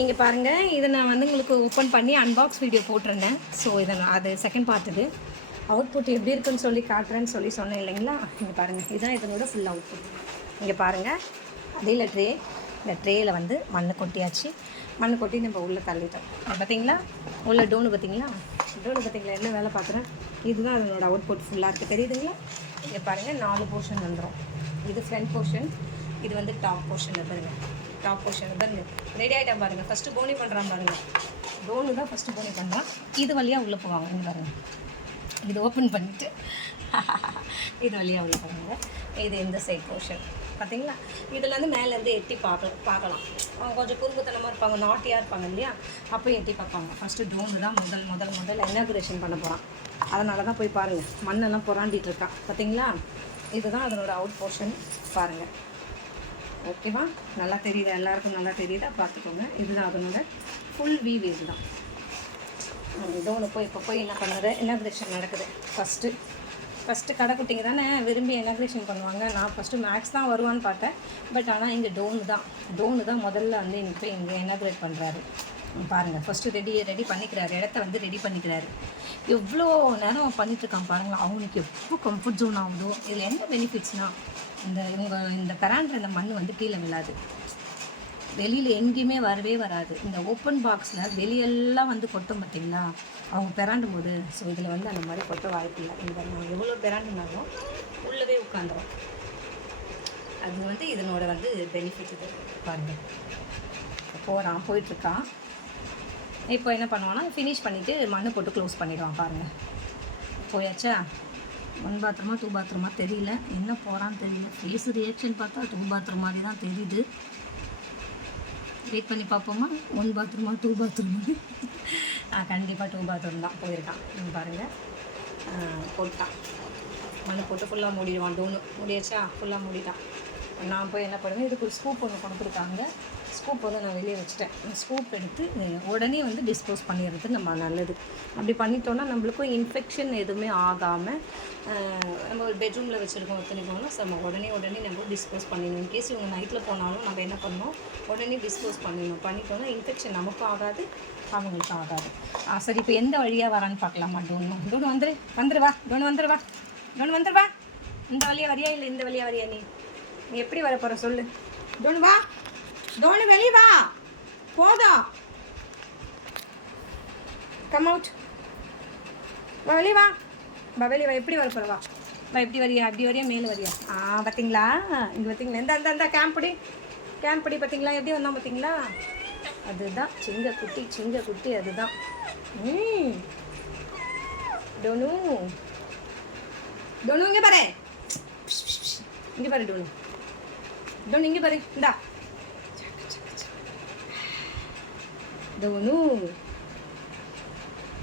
இங்கே பாருங்கள், இதை நான் வந்து உங்களுக்கு ஓப்பன் பண்ணி அன்பாக்ஸ் வீடியோ போட்டிருந்தேன். ஸோ இதை நான் அது செகண்ட் பார்ட். இது அவுட்புட் எப்படி இருக்குன்னு சொல்லி காட்டுறேன்னு சொன்னேன் இல்லைங்களா. இங்கே பாருங்கள், இதுதான் இதனோட ஃபுல் அவுட்புட். இங்கே பாருங்கள், அடியில் ட்ரே. இந்த ட்ரேயில் வந்து மண் கொட்டியாச்சு. மண் கொட்டி நம்ம உள்ளே தள்ளிட்டோம். பார்த்தீங்களா, உள்ள டோனு பார்த்தீங்களா, என்ன வேலை பார்க்குறேன். இதுதான் அதனோட அவுட்புட் ஃபுல்லாக இருக்குது, தெரியுதுங்களா. இங்கே பாருங்கள், 4 போர்ஷன் வந்துடும். இது ஃப்ரண்ட் போர்ஷன், இது வந்து டாப் போர்ஷன். பாருங்கள், டாப் போர்ஷன் பாருங்கள், ரெடி ஆகிட்டா பாருங்கள். ஃபஸ்ட்டு போனி பண்ணுறான் பாருங்கள், டோனு தான் ஃபஸ்ட்டு போனி பண்ணுறான். இது வழியாக உள்ளே போவாங்க. இங்கே பாருங்கள், இது ஓப்பன் பண்ணிவிட்டு இது வழியாக உள்ளே போவாங்க. இது இந்த சைட் போர்ஷன் பார்த்தீங்களா. இதில் வந்து மேலேருந்து எட்டி பார்க்கலாம். அவங்க கொஞ்சம் குறும்புத்தனமாக இருப்பாங்க, நாட்டியாக இருப்பாங்க இல்லையா, அப்போ எட்டி பார்ப்பாங்க. ஃபஸ்ட்டு டோனு தான் முதல் இனாகுரேஷன் பண்ண போகிறான். அதனால தான் போய் பாருங்கள், மண்ணெல்லாம் புறாண்டிகிட்டு இருக்கான் பார்த்தீங்களா. இதுதான் அதனோட அவுட் போர்ஷன் பாருங்கள். ஓகேவா, நல்லா தெரியுதா, எல்லாருக்கும் நல்லா தெரியுதா, பார்த்துக்கோங்க. இதுதான் அதனோட ஃபுல் வீவ். இதுதான் டோனு இப்போ என்ன பண்ணுறது, இனாகுரேஷன் நடக்குது. ஃபஸ்ட்டு கடைக்குட்டிங்க தானே விரும்பி இனாகுரேஷன் பண்ணுவாங்க. நான் ஃபஸ்ட்டு மேக்ஸ் தான் வருவான்னு பார்த்தேன். பட் ஆனால் இங்கே டோனு தான் முதல்ல வந்து இங்கே இனாகுரேட் பண்ணுறாரு. பாருங்கள், ஃபஸ்ட்டு ரெடி பண்ணிக்கிறாரு, இடத்த வந்து ரெடி பண்ணிக்கிறாரு. எவ்வளோ நேரம் பண்ணிகிட்ருக்கான் பாருங்களா. அவனுக்கு எப்போ கம்ஃபர்ட் ஜோன் ஆகுதோ. இதில் என்ன பெனிஃபிட்ஸ்னால், இந்த பெராண்ட இந்த மண் வந்து கீழே விழாது, வெளியில் எங்கேயுமே வரவே வராது. இந்த ஓப்பன் பாக்ஸில் வெளியெல்லாம் வந்து கொட்டும் பார்த்தீங்களா, அவங்க பெராண்டும் போது. ஸோ இதில் வந்து அந்த மாதிரி கொட்ட வாய்ப்பு இல்லை. இந்த நான் எவ்வளோ பெராண்டுனாலும் உள்ளவே உட்காந்துரும். அது வந்து இதனோட வந்து பெனிஃபிட். இது பாருங்கள், போயிட்டுருக்கான். இப்போ என்ன பண்ணுவான்னா, ஃபினிஷ் பண்ணிவிட்டு மண் போட்டு க்ளோஸ் பண்ணிவிடுவான். பாருங்கள், போயாச்சா. 1 பாத்ரூமா 2 பாத்ரூமா தெரியல, என்ன போகிறான்னு தெரியல. ஃபேஸ் ரியாக்ஷன் பார்த்தா 2 பாத்ரூம் மாதிரி தான் தெரியுது. வெயிட் பண்ணி பார்ப்போமா, 1 பாத்ரூமா 2 பாத்ரூமா. கண்டிப்பாக 2 பாத்ரூம் தான் போயிருக்கான். நீங்கள் பாருங்கள், போட்டான் மண் போட்டு ஃபுல்லாக மூடிடுவான். டோனு முடியாச்சா, ஃபுல்லாக மூடிட்டான். நான் போய் என்ன பண்ணுவேன், இதுக்கு ஒரு ஸ்கூப் ஒன்று கொடுத்துருக்காங்க. ஸ்கூப் வந்து நான் வெளியே வச்சுட்டேன். ஸ்கூப் எடுத்து உடனே வந்து டிஸ்போஸ் பண்ணிடுறது நம்ம நல்லது. அப்படி பண்ணிட்டோன்னா நம்மளுக்கும் இன்ஃபெக்ஷன் எதுவுமே ஆகாமல், நம்ம ஒரு பெட்ரூமில் வச்சுருக்கோம் ஒத்துணிக்கோன்னா நம்ம உடனே நம்ம டிஸ்போஸ் பண்ணிடணும். இன்கேஸ் இவங்க நைட்டில் போனாலும் நம்ம என்ன பண்ணணும், உடனே டிஸ்போஸ் பண்ணிட்டோன்னா இன்ஃபெக்ஷன் நமக்கும் ஆகாது, அவங்களுக்கும் ஆகாது. சரி, இப்போ எந்த வழியாக வரான்னு பார்க்கலாமா. டோனு வந்துருவா. இந்த வழியாக வரியா இல்லை இந்த வழியாக வரியா? நீ எப்படி வர போகிற சொல்லு. டோனு வெளியே வா, போதும். கம் அவுட், வெளியே வா. வெளியே வா. எப்படி வர போகிறவா? எப்படி வரியா? அப்படி வரியா, மேலே வரியா? பார்த்தீங்களா, இங்கே பார்த்தீங்களா, இந்த கேம்படி பார்த்தீங்களா, எப்படி வந்தான் பார்த்தீங்களா. அதுதான் சிங்க குட்டி அதுதான். டோனு இங்கே பாரு, டோனு இங்கே பாரு. இந்தா டோனு.